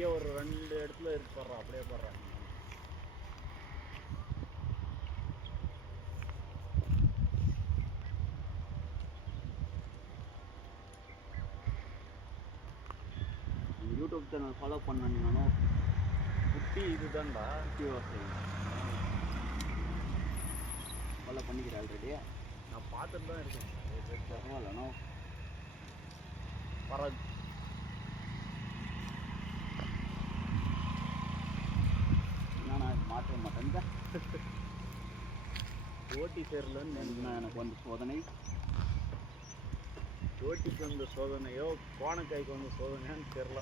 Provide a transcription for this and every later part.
இங்கே ஒரு 2 இடத்துல இருக்கு போடுறோம், அப்படியே போடுறேன். யூடியூப் சேனல் ஃபாலோ பண்ணீங்கன்னா குட்டி இதுதான்டா, குட்டி விவசாயி ஃபாலோ பண்ணிக்கிறேன். ஆல்ரெடி நான் பார்த்துட்டு தான் இருக்கேன். பரவாயில்லண்ணா பரவாயில்ல. நான் மாற்ற மாட்டேன். ஓட்டி சேரலன்னு எனக்கு வந்து சோதனை. ஓட்டிக்கு வந்த சோதனையோ கோணக்காய்க்கு வந்த சோதனையான்னு தெரில.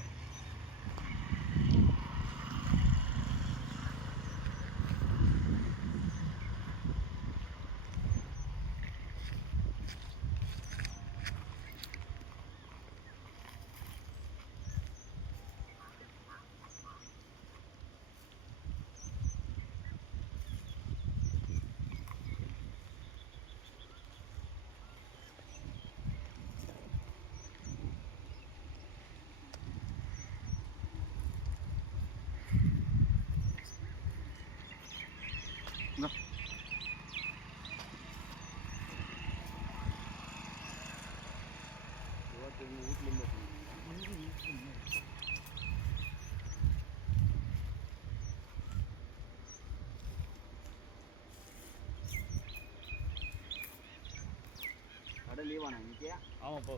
கடை லீவாண்ணா இன்னைக்கு? ஆமாப்பா,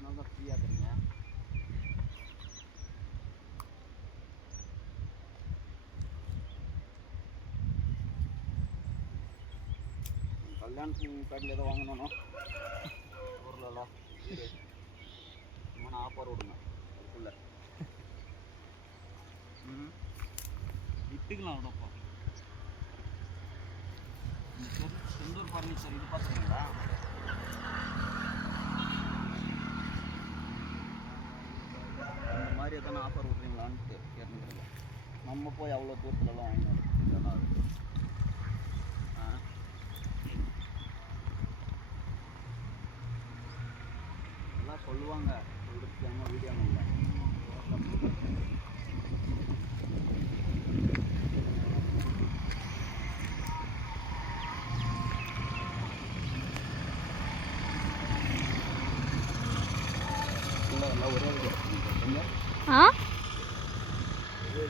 நான் தான் ஃப்ரீயாக தரீங்க. கல்யாணத்துக்கு பேட்டில் எதோ வாங்கணும் ஊர்லலாம் சும்மா ஆஃபர் விடுங்க அதுக்குள்ள விட்டுக்கலாம் விடப்பா. செந்தூர் ஃபர்னிச்சர் இது பார்த்துருக்கீங்களா? இந்த மாதிரி எதனா ஆஃபர் விட்றீங்களான்ட்டு கேட்டுருங்க. நம்ம போய் அவ்வளோ தூரத்துலலாம் வாங்கினோம் இதெல்லாம் எல்லாம் சொல்லுவாங்க. சொல்கிறதுக்கு நம்ம வீடியோ இல்லை. ஒரே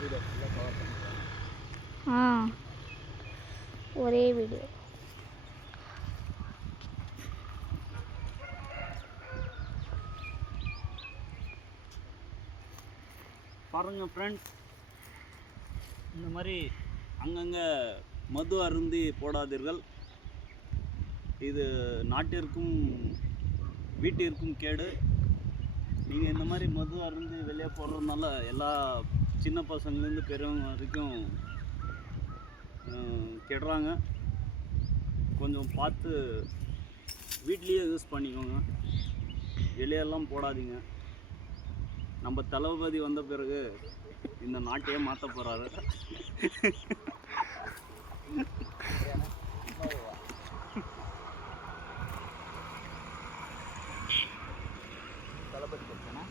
வீடியோ ஒரே வீடியோ பாருங்க ஃப்ரெண்ட்ஸ். இந்த மாதிரி அங்கங்கே மது அருந்தி போடாதீர்கள். இது நாட்டிற்கும் வீட்டிற்கும் கேடு. நீங்கள் இந்த மாதிரி மது அருந்தி வெளியே போடுறதுனால எல்லா சின்ன பசங்கள்லேருந்து பெரியவங்க வரைக்கும் கெடுறாங்க. கொஞ்சம் பார்த்து வீட்லேயே யூஸ் பண்ணிக்கோங்க, வெளியெல்லாம் போடாதீங்க. நம்ம தளபதி வந்த பிறகு இந்த நாட்டையே மாற்ற போகிறாரு. தளபதி பிரச்சனை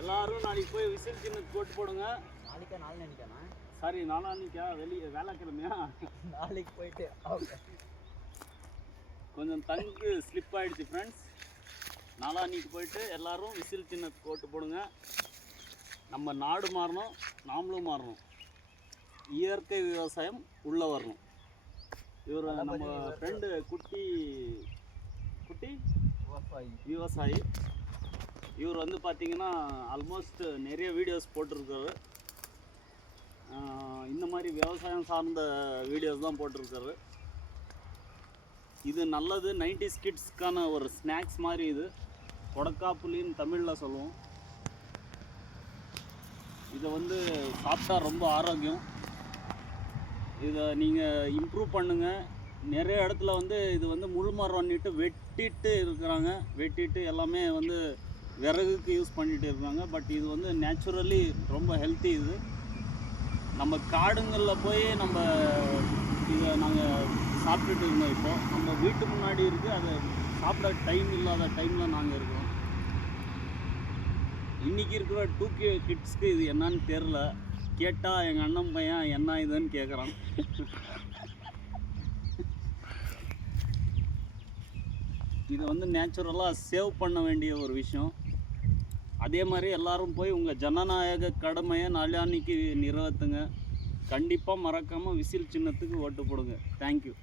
எல்லாரும் நாளைக்கு போய் விசில் சின்னத்துக்கு போட்டு போடுங்க. நாளைக்கா நாளைக்காண்ணா? சாரி, நாளான்னைக்கா? வெளியே வேலைக்கிழமையா? நாளைக்கு போயிட்டு கொஞ்சம் தங்கு ஸ்லிப் ஆகிடுச்சு ஃப்ரெண்ட்ஸ். நாளான்னைக்கு போயிட்டு எல்லோரும் விசில் சின்னத்துக்கு போட்டு போடுங்க. நம்ம நாடு மாறணும், நாமளும் மாறணும். இயற்கை விவசாயம் உள்ளே வரணும். இவர் நம்ம ஃப்ரெண்டு குட்டி விவசாயி. இவர் வந்து பார்த்திங்கன்னா ஆல்மோஸ்ட் நிறைய வீடியோஸ் போட்டிருக்காரு. இந்த மாதிரி விவசாயம் சார்ந்த வீடியோஸ் தான் போட்டிருக்காரு. இது நல்லது. 90s கிட்ஸ்க்கான ஒரு ஸ்நாக்ஸ் மாதிரி. இது கொடக்காப்புலின்னு தமிழில் சொல்லுவோம். இதை வந்து சாப்பிட்டா ரொம்ப ஆரோக்கியம். இதை நீங்கள் இம்ப்ரூவ் பண்ணுங்கள். நிறைய இடத்துல வந்து இது வந்து முள்மரம்னுட்டு வெட்டிட்டு இருக்கிறாங்க. வெட்டிட்டு எல்லாமே வந்து விறகுக்கு யூஸ் பண்ணிகிட்டு இருக்காங்க. பட் இது வந்து நேச்சுரலி ரொம்ப ஹெல்த்தி. இது நம்ம காடுங்களில் போய் நம்ம இதை நாங்கள் சாப்பிட்டுட்டு இருந்தோம். இப்போ நம்ம வீட்டு முன்னாடி இருக்குது, அதை சாப்பிட டைம் இல்லாத டைமில் நாங்கள் இருக்கோம். இன்றைக்கி இருக்கிற 2K கிட்ஸ்க்கு இது என்னன்னு தெரில. கேட்டால் எங்கள் அண்ணன் பையன் என்ன இதுன்னு கேட்குறான். இதை வந்து நேச்சுரலாக சேவ் பண்ண வேண்டிய ஒரு விஷயம். அதே மாதிரி எல்லோரும் போய் உங்கள் ஜனநாயக கடமையை நாளான்னைக்கு நிறைவேற்றுங்க. கண்டிப்பாக மறக்காமல் விசில் சின்னத்துக்கு ஓட்டு போடுங்க. தேங்க்யூ.